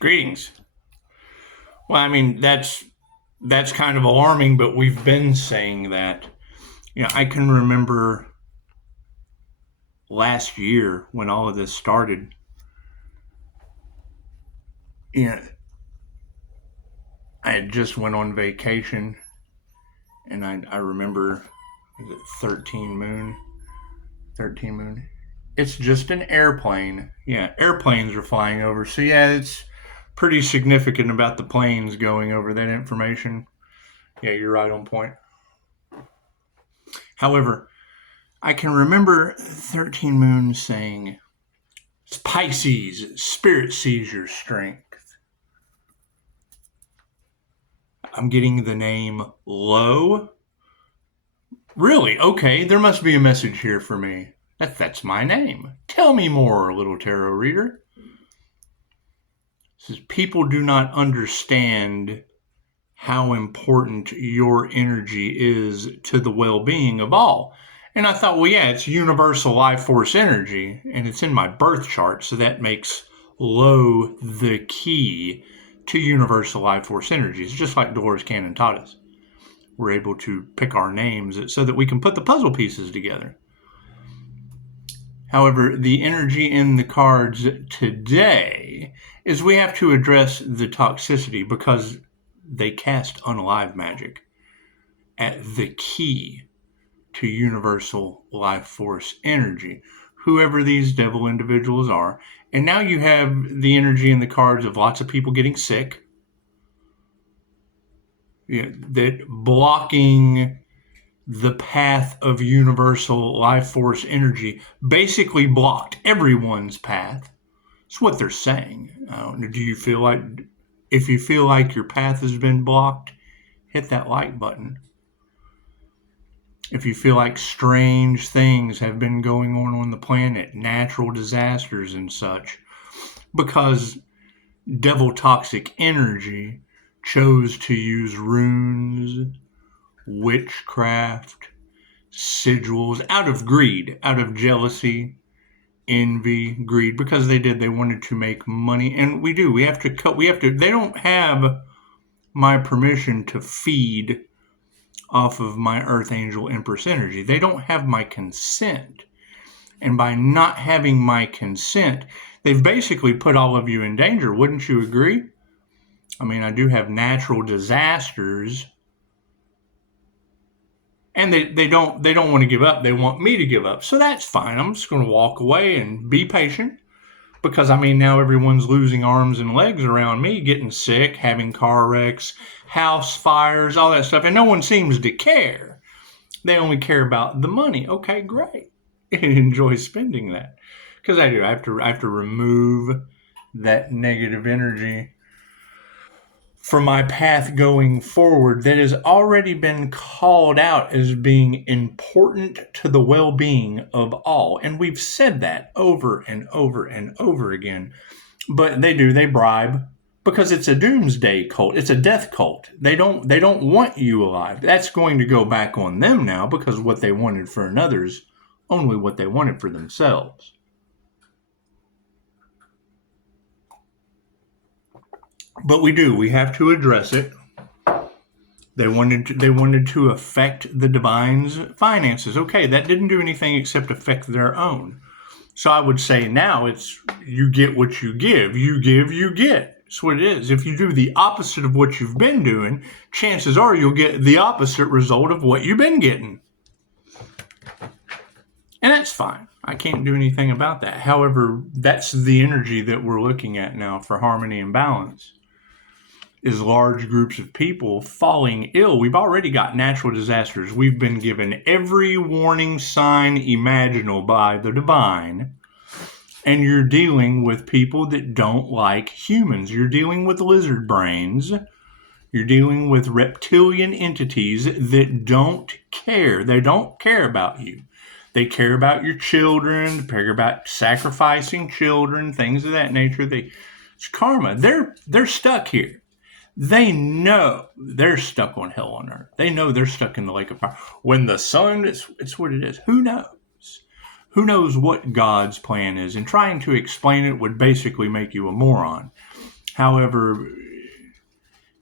Greetings. Well, I mean, that's kind of alarming, but we've been saying that. I can remember last year when all of this started. I had just went on vacation, and I remember, was it 13 Moon? 13 Moon? It's just an airplane. Yeah, airplanes are flying over. So, yeah, it's pretty significant about the planes going over that information. Yeah, you're right on point. However, I can remember 13 Moon saying, Pisces, spirit sees your strength. I'm getting the name Lowe. Really? Okay, there must be a message here for me. That's my name. Tell me more, little tarot reader. It says, people do not understand how important your energy is to the well-being of all. And I thought, well, yeah, it's universal life force energy, and it's in my birth chart, so that makes Lowe the key to universal life force energy. It's just like Dolores Cannon taught us. We're able to pick our names so that we can put the puzzle pieces together. However, the energy in the cards today is we have to address the toxicity because they cast unalive magic at the key to universal life force energy, whoever these devil individuals are. And now you have the energy in the cards of lots of people getting sick, that blocking the path of universal life force energy, basically blocked everyone's path. It's what they're saying. Do you feel like, if you feel like your path has been blocked, hit that like button. If you feel like strange things have been going on the planet, natural disasters and such, because devil toxic energy chose to use runes, witchcraft, sigils, out of greed, out of jealousy, envy, greed, because they wanted to make money. And we have to, they don't have my permission to feed off of my Archangel Empress energy. They don't have my consent. And by not having my consent, they've basically put all of you in danger. Wouldn't you agree? I mean, I do have natural disasters, and they don't want to give up. They want me to give up. So that's fine. I'm just going to walk away and be patient, because I mean, now everyone's losing arms and legs around me, getting sick, having car wrecks, house fires, all that stuff, and no one seems to care. They only care about the money. Okay, great. Enjoy spending that, because I do. I have to remove that negative energy for my path going forward that has already been called out as being important to the well-being of all. And we've said that over and over and over again. But they bribe, because it's a doomsday cult. It's a death cult. They don't want you alive. That's going to go back on them now, because what they wanted for another is only what they wanted for themselves. But we have to address it. They wanted to affect the divine's finances. Okay, that didn't do anything except affect their own. So I would say now it's, you get what you give. You give, you get. That's what it is. If you do the opposite of what you've been doing, chances are you'll get the opposite result of what you've been getting. And that's fine. I can't do anything about that. However, that's the energy that we're looking at now for harmony and balance, is large groups of people falling ill. We've already got natural disasters. We've been given every warning sign imaginable by the divine. And you're dealing with people that don't like humans. You're dealing with lizard brains. You're dealing with reptilian entities that don't care. They don't care about you. They care about your children. They care about sacrificing children, things of that nature. It's karma. They're stuck here. They know they're stuck on hell on earth. They know they're stuck in the lake of fire. When the sun, it's what it is. Who knows? Who knows what God's plan is? And trying to explain it would basically make you a moron. However,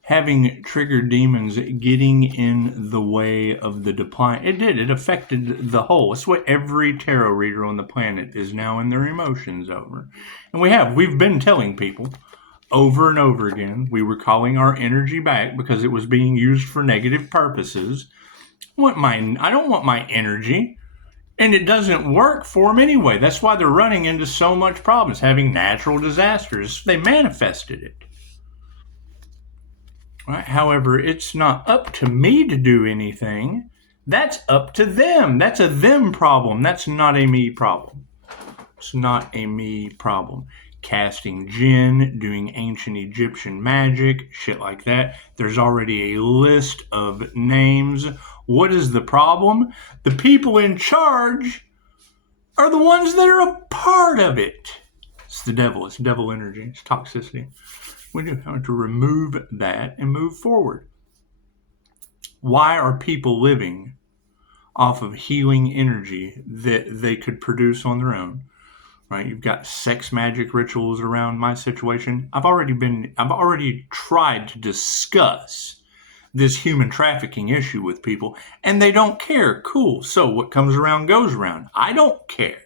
having triggered demons getting in the way of the decline, it affected the whole. It's what every tarot reader on the planet is now in their emotions over. And we've been telling people over and over again, we were calling our energy back because it was being used for negative purposes. I don't want my energy. And it doesn't work for them anyway. That's why they're running into so much problems, having natural disasters. They manifested it. Right? However, it's not up to me to do anything. That's up to them. That's a them problem. That's not a me problem. It's not a me problem. Casting jinn, doing ancient Egyptian magic, shit like that. There's already a list of names. What is the problem? The people in charge are the ones that are a part of it. It's the devil. It's devil energy. It's toxicity. We do have to remove that and move forward. Why are people living off of healing energy that they could produce on their own? Right? You've got sex magic rituals around my situation. I've already tried to discuss this human trafficking issue with people, and they don't care. Cool. So what comes around goes around. I don't care.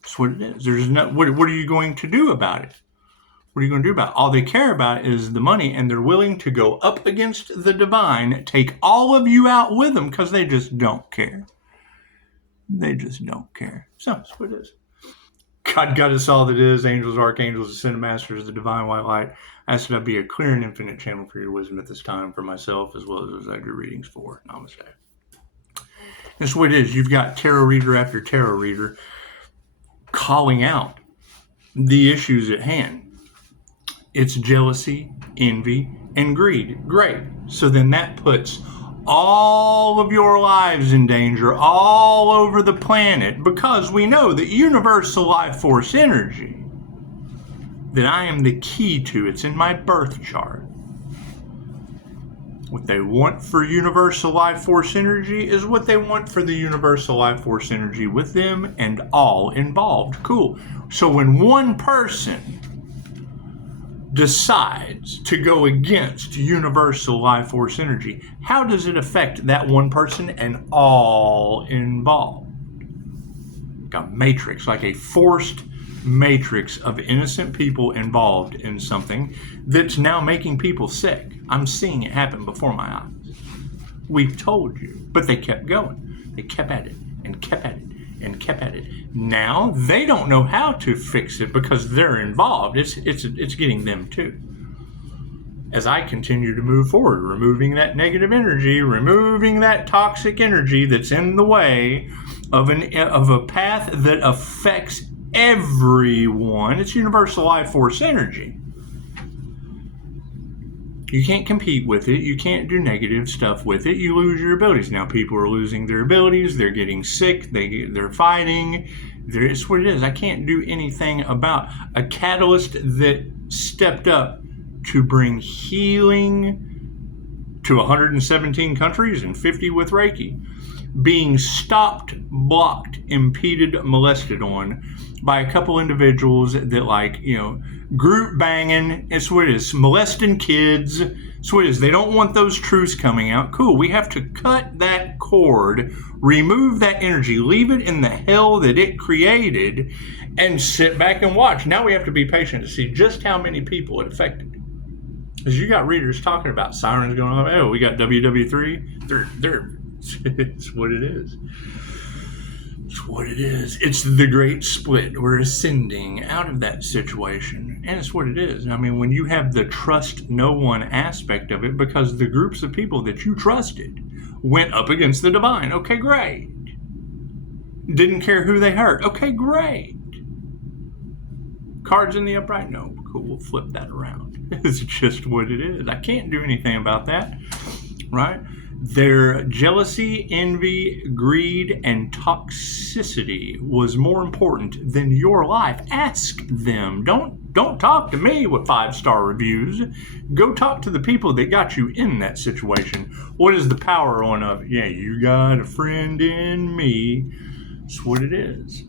That's what it is. What are you going to do about it? What are you going to do about it? All they care about is the money, and they're willing to go up against the divine, take all of you out with them because they just don't care. They just don't care. So that's what it is. God got us all that is, angels, archangels, ascended masters, the divine white light. I ask that I be a clear and infinite channel for your wisdom at this time for myself as well as those I do readings for. Namaste. That's what it is. You've got tarot reader after tarot reader calling out the issues at hand. It's jealousy, envy, and greed. Great. So then that puts all of your lives in danger all over the planet because we know that universal life force energy that I am the key to. It's in my birth chart. What they want for universal life force energy is what they want for the universal life force energy with them and all involved. Cool. So when one person decides to go against universal life force energy, how does it affect that one person and all involved? Like a matrix, like a forced matrix of innocent people involved in something that's now making people sick. I'm seeing it happen before my eyes. We've told you, but they kept going. They kept at it and kept at it and kept at it. Now they don't know how to fix it because they're involved. It's getting them too. As I continue to move forward, removing that negative energy, removing that toxic energy that's in the way of a path that affects everyone. It's universal life force energy. You can't compete with it. You can't do negative stuff with it. You lose your abilities. Now people are losing their abilities. They're getting sick. They're fighting. It's what it is. I can't do anything about a catalyst that stepped up to bring healing to 117 countries and 50 with Reiki. Being stopped, blocked, impeded, molested on by a couple individuals that group banging. It's what it is. Molesting kids. It's what it is. They don't want those truths coming out. Cool. We have to cut that cord, remove that energy, leave it in the hell that it created, and sit back and watch. Now we have to be patient to see just how many people it affected. Because you got readers talking about sirens going on. Oh, we got WW3. It's what it is. It's what it is. It's the great split. We're ascending out of that situation. And it's what it is. I mean, when you have the trust no one aspect of it, because the groups of people that you trusted went up against the divine. Okay, great. Didn't care who they hurt. Okay, great. Cards in the upright? No. Cool. We'll flip that around. It's just what it is. I can't do anything about that. Right? Their jealousy, envy, greed, and toxicity was more important than your life. Ask them. Don't talk to me with 5-star reviews. Go talk to the people that got you in that situation. What is the power on of, yeah, you got a friend in me. That's what it is.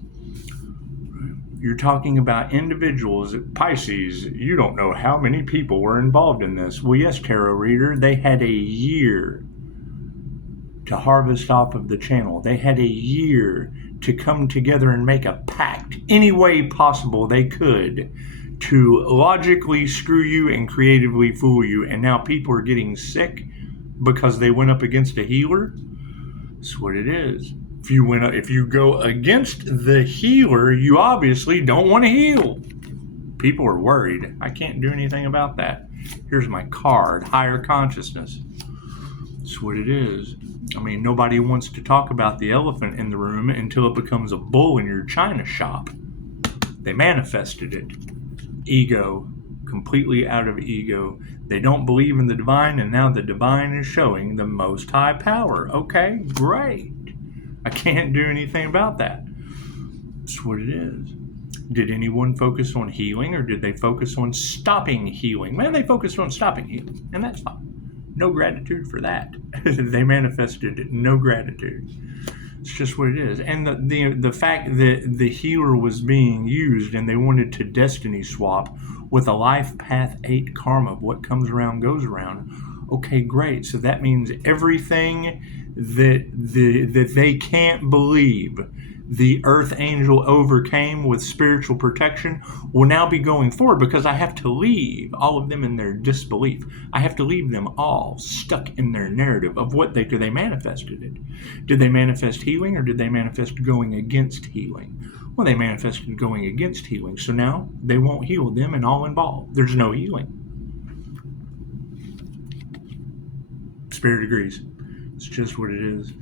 You're talking about individuals, Pisces, you don't know how many people were involved in this. Well, yes, tarot reader, they had a year to harvest off of the channel. They had a year to come together and make a pact any way possible they could to logically screw you and creatively fool you. And now people are getting sick because they went up against a healer. That's what it is. If you go against the healer, you obviously don't want to heal. People are worried. I can't do anything about that. Here's my card, higher consciousness. That's what it is. I mean, nobody wants to talk about the elephant in the room until it becomes a bull in your china shop. They manifested it. Ego. Completely out of ego. They don't believe in the divine, and now the divine is showing the most high power. Okay, great. I can't do anything about that. That's what it is. Did anyone focus on healing, or did they focus on stopping healing? Man, they focused on stopping healing, and that's fine. No gratitude for that. They manifested no gratitude. It's just what it is. And the fact that the healer was being used and they wanted to destiny swap with a life path 8 karma of what comes around goes around. Okay, great. So that means everything that they can't believe the earth angel overcame with spiritual protection will now be going forward, because I have to leave all of them in their disbelief. I have to leave them all stuck in their narrative of what they manifested it. Did they manifest healing, or did they manifest going against healing? Well, they manifested going against healing, so now they won't heal them and all involved. There's no healing. Spirit agrees. It's just what it is.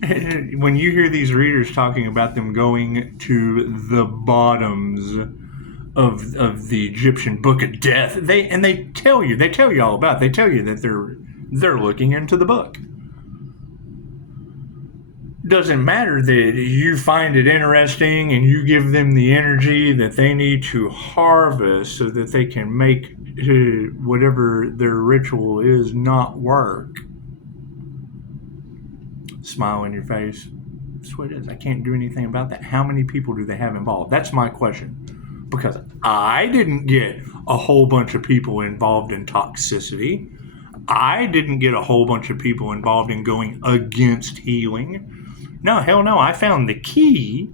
When you hear these readers talking about them going to the bottoms of the Egyptian Book of Death, they tell you all about it. They tell you that they're looking into the book. Doesn't matter that you find it interesting and you give them the energy that they need to harvest so that they can make whatever their ritual is not work. Smile in your face. That's what it is. I can't do anything about that. How many people do they have involved? That's my question. Because I didn't get a whole bunch of people involved in toxicity. I didn't get a whole bunch of people involved in going against healing. No, hell no. I found the key,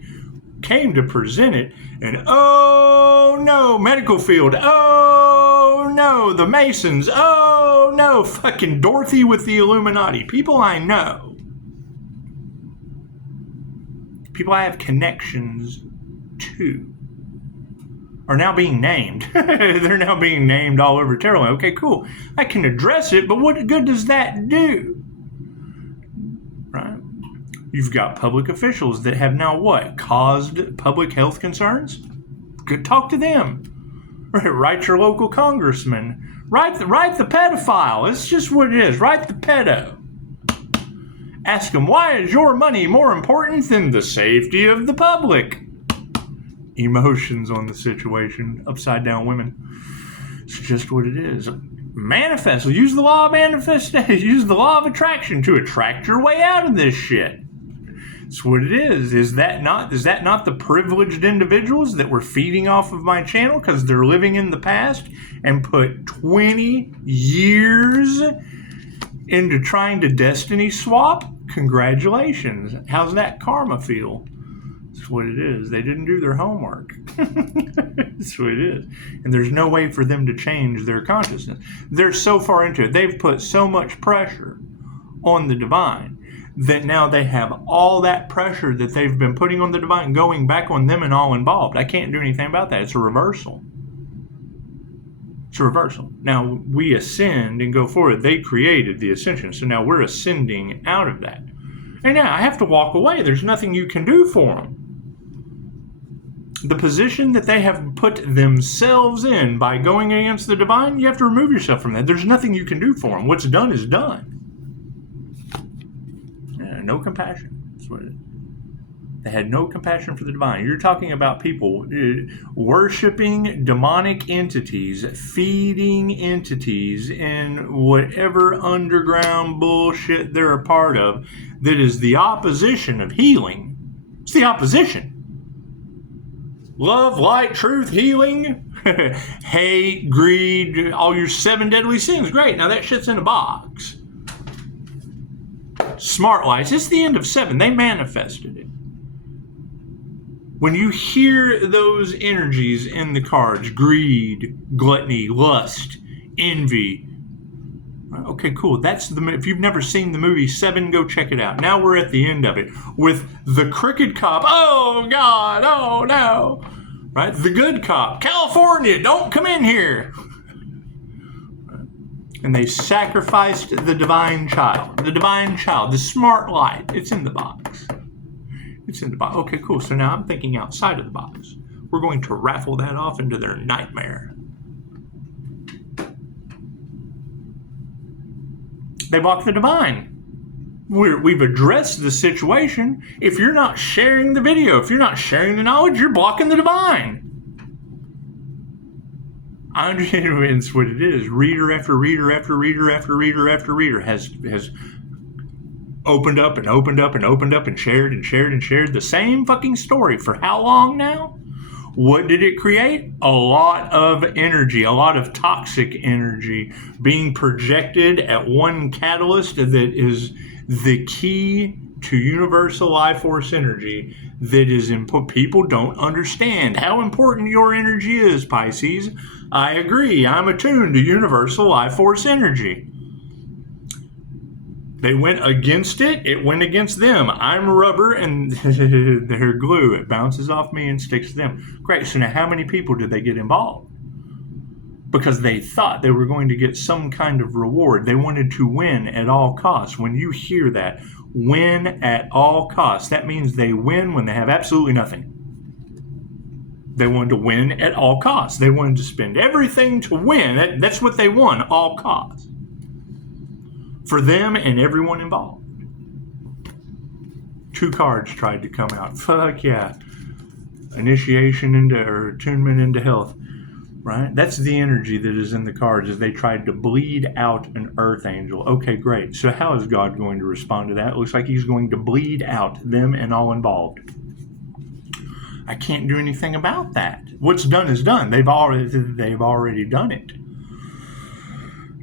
came to present it, and oh no, medical field. Oh no, the Masons. Oh no, fucking Dorothy with the Illuminati. People I know. People I have connections to are now being named. They're now being named all over Tarot. Okay, cool. I can address it, but what good does that do? Right? You've got public officials that have now what? Caused public health concerns? Good, talk to them. Write your local congressman. Write the pedophile. It's just what it is. Write the pedo. Ask them, why is your money more important than the safety of the public? Emotions on the situation. Upside down women. It's just what it is. Manifest. Use the law of manifestation. Use the law of attraction to attract your way out of this shit. It's what it is. Is that not the privileged individuals that were feeding off of my channel because they're living in the past and put 20 years into trying to destiny swap? Congratulations. How's that karma feel? That's what it is. They didn't do their homework. That's what it is. And there's no way for them to change their consciousness. They're so far into it. They've put so much pressure on the divine that now they have all that pressure that they've been putting on the divine going back on them and all involved. I can't do anything about that. It's a reversal. It's a reversal. Now we ascend and go forward. They created the ascension. So now we're ascending out of that. And now I have to walk away. There's nothing you can do for them. The position that they have put themselves in by going against the divine, you have to remove yourself from that. There's nothing you can do for them. What's done is done. Yeah, no compassion. That's what it is. They had no compassion for the divine. You're talking about people worshiping demonic entities, feeding entities in whatever underground bullshit they're a part of that is the opposition of healing. It's the opposition. love, light, truth, healing, hate, greed, all your 7 deadly sins. Great. Now that shit's in a box. Smart lights. It's the end of 7. They manifested it. When you hear those energies in the cards, greed, gluttony, lust, envy. Okay, cool. That's the. If you've never seen the movie 7, go check it out. Now we're at the end of it with the crooked cop. Oh God! Oh no! Right, the good cop. California, don't come in here. And they sacrificed the divine child. The divine child, the smart light. It's in the box. It's in the box. Okay, cool. So now I'm thinking outside of the box. We're going to raffle that off into their nightmare. They block the divine. We've addressed the situation. If you're not sharing the video, if you're not sharing the knowledge, you're blocking the divine. I understand it's what it is. Reader after reader after reader after reader after reader has opened up and opened up and opened up and shared and shared and shared the same fucking story for how long now? What did it create? A lot of energy, a lot of toxic energy being projected at one catalyst that is the key to universal life force energy that is important. People don't understand how important your energy is, Pisces. I agree. I'm attuned to universal life force energy. They went against it. It went against them. I'm rubber and they're glue. It bounces off me and sticks to them. Great. So now how many people did they get involved? Because they thought they were going to get some kind of reward. They wanted to win at all costs. When you hear that, win at all costs, that means they win when they have absolutely nothing. They wanted to win at all costs. They wanted to spend everything to win. That's what they won, all costs. For them and everyone involved. 2 cards tried to come out. Fuck yeah. Initiation into, or attunement into health. Right? That's the energy that is in the cards as they tried to bleed out an earth angel. Okay, great. So how is God going to respond to that? It looks like he's going to bleed out them and all involved. I can't do anything about that. What's done is done. They've already done it.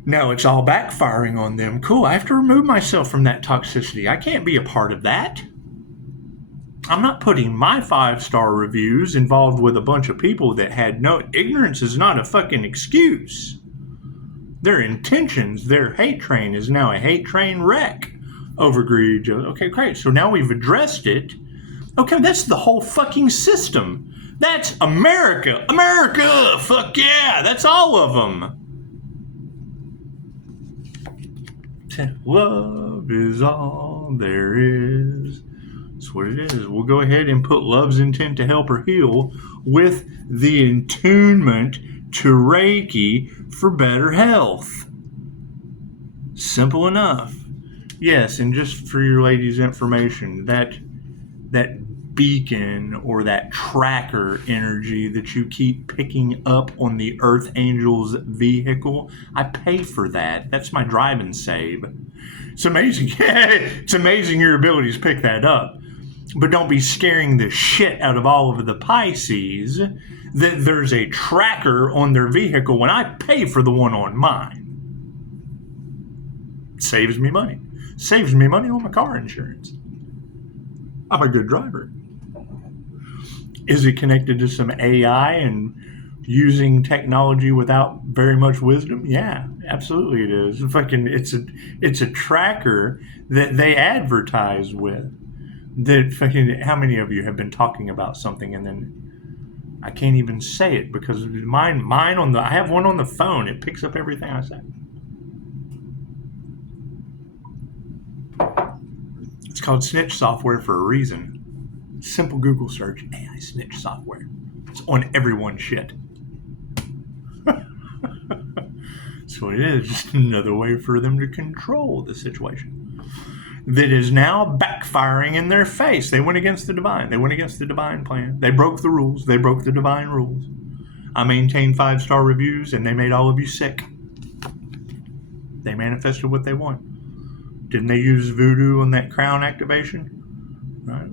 Now it's all backfiring on them. Cool, I have to remove myself from that toxicity. I can't be a part of that. I'm not putting my 5-star reviews involved with a bunch of people that had no... Ignorance is not a fucking excuse. Their intentions, their hate train is now a hate train wreck over greed. Okay, great. So now we've addressed it. Okay, that's the whole fucking system. That's America. America! Fuck yeah! That's all of them. Love is all there is. That's what it is. We'll go ahead and put love's intent to help or heal with the attunement to Reiki for better health. Simple enough. Yes, and just for your ladies' information, that beacon or that tracker energy that you keep picking up on the Earth Angel's vehicle, I pay for that. That's my drive and save. It's amazing. It's amazing your abilities pick that up. But don't be scaring the shit out of all of the Pisces that there's a tracker on their vehicle when I pay for the one on mine. It saves me money. Saves me money on my car insurance. I'm a good driver. Is it connected to some AI and using technology without very much wisdom? Yeah, absolutely it is. Fucking, it's a tracker that they advertise with. That fucking, how many of you have been talking about something and then I can't even say it because mine on the, I have one on the phone. It picks up everything I say. It's called snitch software for a reason. Simple Google search, AI snitch software. It's on everyone's shit. So it is just another way for them to control the situation. That is now backfiring in their face. They went against the divine. They went against the divine plan. They broke the rules. They broke the divine rules. I maintained 5-star reviews and they made all of you sick. They manifested what they want. Didn't they use voodoo on that crown activation? Right.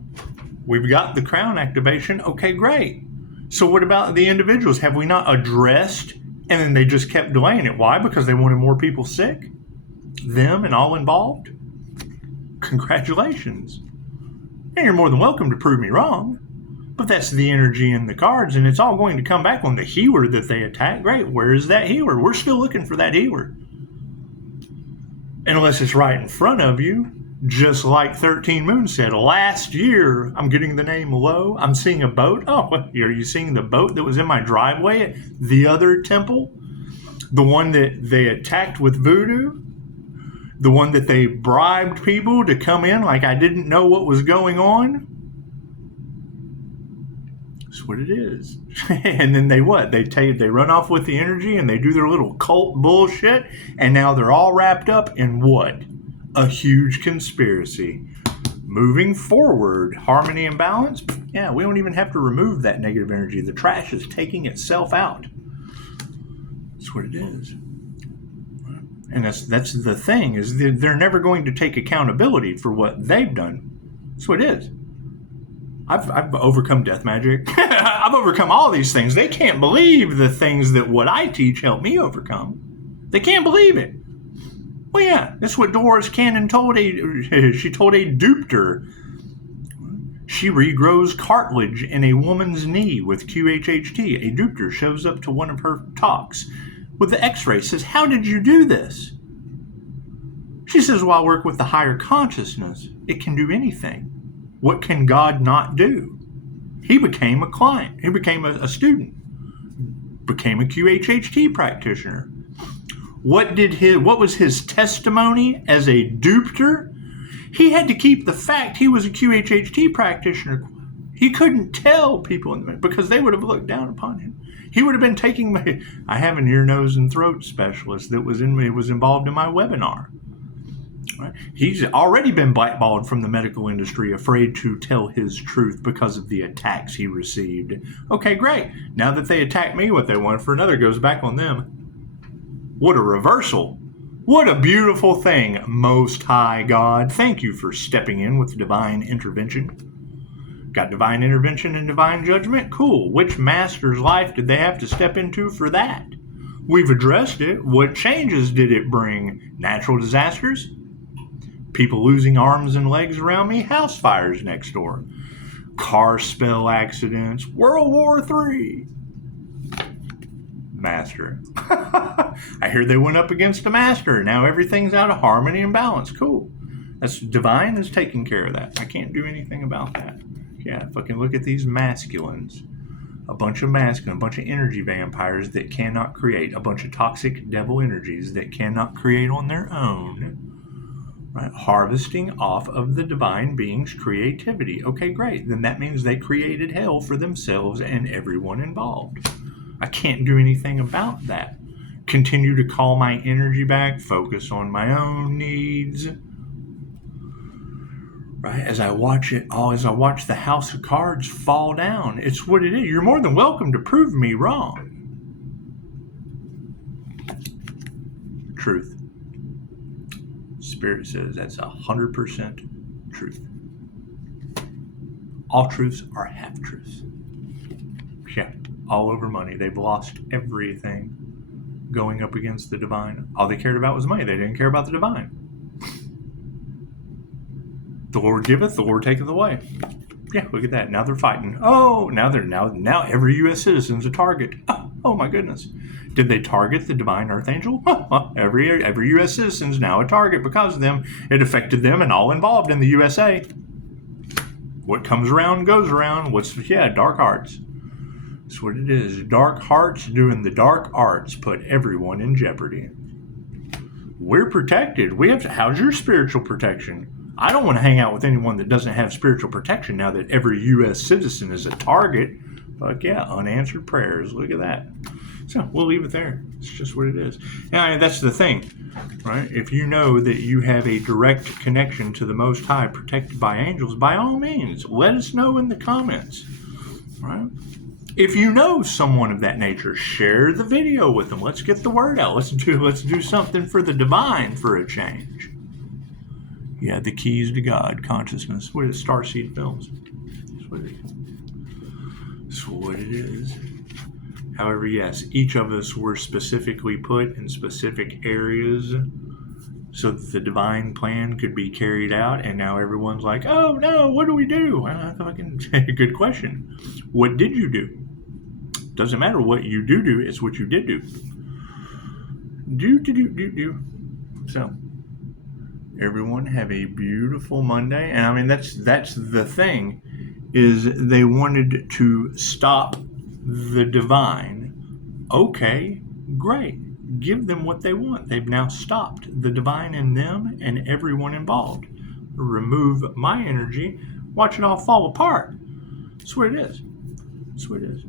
We've got the crown activation. Okay, great. So what about the individuals? Have we not addressed, and then they just kept delaying it? Why? Because they wanted more people sick? Them and all involved? Congratulations. And you're more than welcome to prove me wrong. But that's the energy in the cards, and it's all going to come back on the healer that they attack. Great. Where is that healer? We're still looking for that healer. Unless it's right in front of you. Just like 13 Moon said, last year, I'm getting the name Lowe. I'm seeing a boat. Oh, are you seeing the boat that was in my driveway at the other temple? The one that they attacked with voodoo? The one that they bribed people to come in like I didn't know what was going on? That's what it is. And then they what? They run off with the energy and they do their little cult bullshit, and now they're all wrapped up in what? A huge conspiracy. Moving forward, harmony and balance. Yeah, we don't even have to remove that negative energy. The trash is taking itself out. That's what it is. And that's the thing, is they're never going to take accountability for what they've done. That's what it is. I've overcome death magic. I've overcome all these things. They can't believe the things that what I teach help me overcome. They can't believe it. Well, yeah, that's what Dolores Cannon told she told a dupter. She regrows cartilage in a woman's knee with QHHT. A dupter shows up to one of her talks with the x-ray, says, how did you do this? She says, well, I work with the higher consciousness. It can do anything. What can God not do? He became a client. He became a student. Became a QHHT practitioner. What was his testimony as a dupter? He had to keep the fact he was a QHHT practitioner. He couldn't tell people because they would have looked down upon him. He would have been taking I have an ear, nose, and throat specialist that was involved in my webinar. Right? He's already been blackballed from the medical industry, afraid to tell his truth because of the attacks he received. Okay, great. Now that they attack me, what they want for another goes back on them. What a reversal. What a beautiful thing, Most High God. Thank you for stepping in with divine intervention. Got divine intervention and divine judgment? Cool. Which master's life did they have to step into for that? We've addressed it. What changes did it bring? Natural disasters? People losing arms and legs around me? House fires next door? Car spill accidents? World War III? Master. I hear they went up against a master. Now everything's out of harmony and balance. Cool. That's divine is taking care of that. I can't do anything about that. Yeah, fucking look at these masculines. A bunch of masculine, a bunch of energy vampires that cannot create. A bunch of toxic devil energies that cannot create on their own. Right? Harvesting off of the divine being's creativity. Okay, great. Then that means they created hell for themselves and everyone involved. I can't do anything about that. Continue to call my energy back, focus on my own needs. Right? As I watch the house of cards fall down, it's what it is. You're more than welcome to prove me wrong. Truth. Spirit says that's 100% truth. All truths are half-truths. Yeah, all over money. They've lost everything going up against the divine. All they cared about was money. They didn't care about the divine. The Lord giveth, the Lord taketh away. Yeah, look at that. Now they're fighting. Oh, now every U.S. citizen's a target. Oh my goodness. Did they target the divine Archangel? Every U.S. citizen's now a target because of them. It affected them and all involved in the USA. What comes around goes around. Dark arts. That's what it is. Dark hearts doing the dark arts put everyone in jeopardy. We're protected. How's your spiritual protection? I don't want to hang out with anyone that doesn't have spiritual protection now that every U.S. citizen is a target. Fuck yeah, unanswered prayers. Look at that. So we'll leave it there. It's just what it is. Now, that's the thing, right? If you know that you have a direct connection to the Most High, protected by angels, by all means, let us know in the comments, right? If you know someone of that nature, share the video with them. Let's get the word out. Let's do something for the divine for a change. Yeah, the keys to God, consciousness. What is Starseed Films? That's That's what it is. However, yes, each of us were specifically put in specific areas so that the divine plan could be carried out, and now everyone's like, oh no, what do we do? Well, good question. What did you do? Doesn't matter what you do, it's what you did do. Do. So, everyone have a beautiful Monday. And I mean, that's the thing, is they wanted to stop the divine. Okay, great. Give them what they want. They've now stopped the divine in them and everyone involved. Remove my energy. Watch it all fall apart. That's what it is. That's what it is.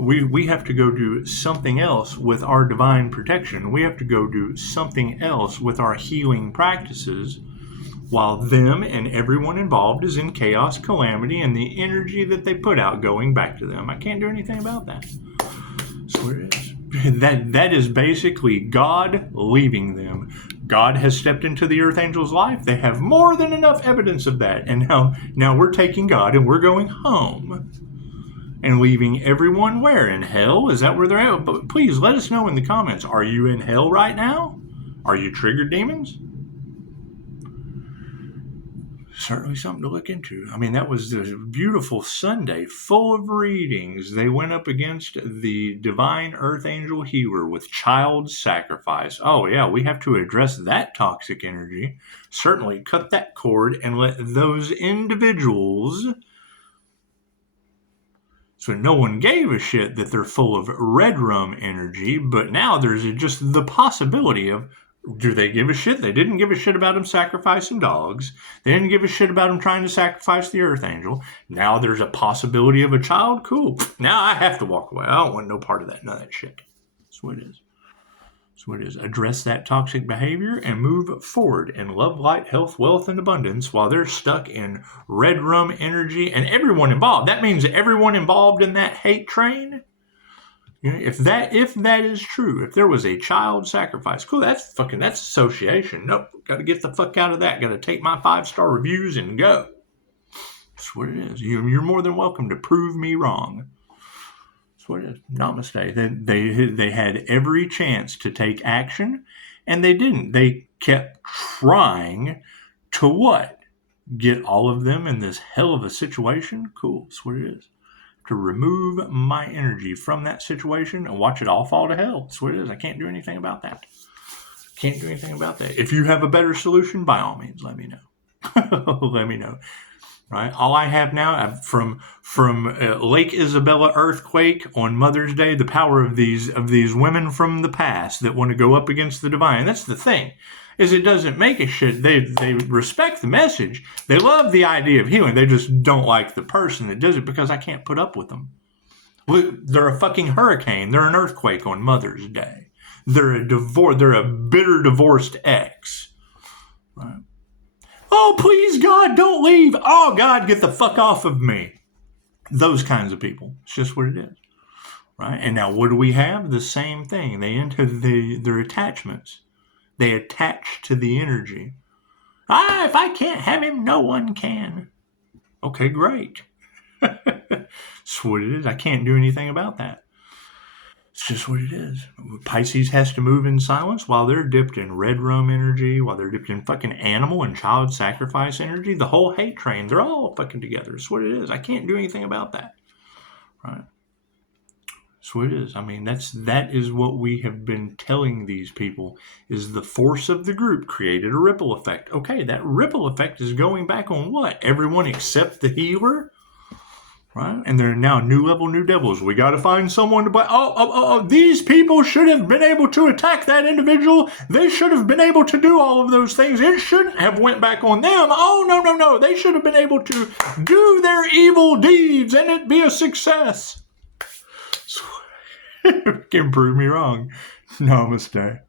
We have to go do something else with our divine protection. We have to go do something else with our healing practices while them and everyone involved is in chaos, calamity, and the energy that they put out going back to them. I can't do anything about that. That's what it is. That is basically God leaving them. God has stepped into the Earth Angel's life. They have more than enough evidence of that. And now we're taking God and we're going home. And leaving everyone where? In hell? Is that where they're at? But please let us know in the comments. Are you in hell right now? Are you triggered demons? Certainly something to look into. I mean, that was a beautiful Sunday full of readings. They went up against the divine earth angel healer with child sacrifice. Oh yeah, we have to address that toxic energy. Certainly cut that cord and let those individuals... So no one gave a shit that they're full of red rum energy, but now there's just the possibility of, do they give a shit? They didn't give a shit about him sacrificing dogs. They didn't give a shit about him trying to sacrifice the Earth Angel. Now there's a possibility of a child? Cool. Now I have to walk away. I don't want no part of that. None of that shit. That's what it is. That's what it is. Address that toxic behavior and move forward in love, light, health, wealth, and abundance while they're stuck in red rum energy and everyone involved. That means everyone involved in that hate train. You know, if that is true, if there was a child sacrifice, cool, that's association. Nope, got to get the fuck out of that. Got to take my 5-star reviews and go. That's what it is. You're more than welcome to prove me wrong. What it is. Namaste. They had every chance to take action, and they didn't. They kept trying to what? Get all of them in this hell of a situation? Cool. That's what it is. To remove my energy from that situation and watch it all fall to hell. That's what it is. I can't do anything about that. Can't do anything about that. If you have a better solution, by all means, let me know. Let me know. Right. All I have now from Lake Isabella earthquake on Mother's Day, the power of these women from the past that want to go up against the divine. That's the thing, is it doesn't make a shit. They respect the message. They love the idea of healing. They just don't like the person that does it because I can't put up with them. They're a fucking hurricane. They're an earthquake on Mother's Day. They're a bitter divorced ex. Right. Oh, please, God, don't leave. Oh, God, get the fuck off of me. Those kinds of people. It's just what it is. Right? And now what do we have? The same thing. They enter their attachments. They attach to the energy. If I can't have him, no one can. Okay, great. That's what it is. I can't do anything about that. It's just what it is. Pisces has to move in silence while they're dipped in red rum energy, while they're dipped in fucking animal and child sacrifice energy. The whole hate train, they're all fucking together. It's what it is. I can't do anything about that. Right? It's what it is. I mean, that is what we have been telling these people, is the force of the group created a ripple effect. Okay, that ripple effect is going back on what? Everyone except the healer? Right? And they're now new level, new devils. We got to find someone to blame. These people should have been able to attack that individual. They should have been able to do all of those things. It shouldn't have went back on them. Oh, no. They should have been able to do their evil deeds and it be a success. Can prove me wrong. Namaste.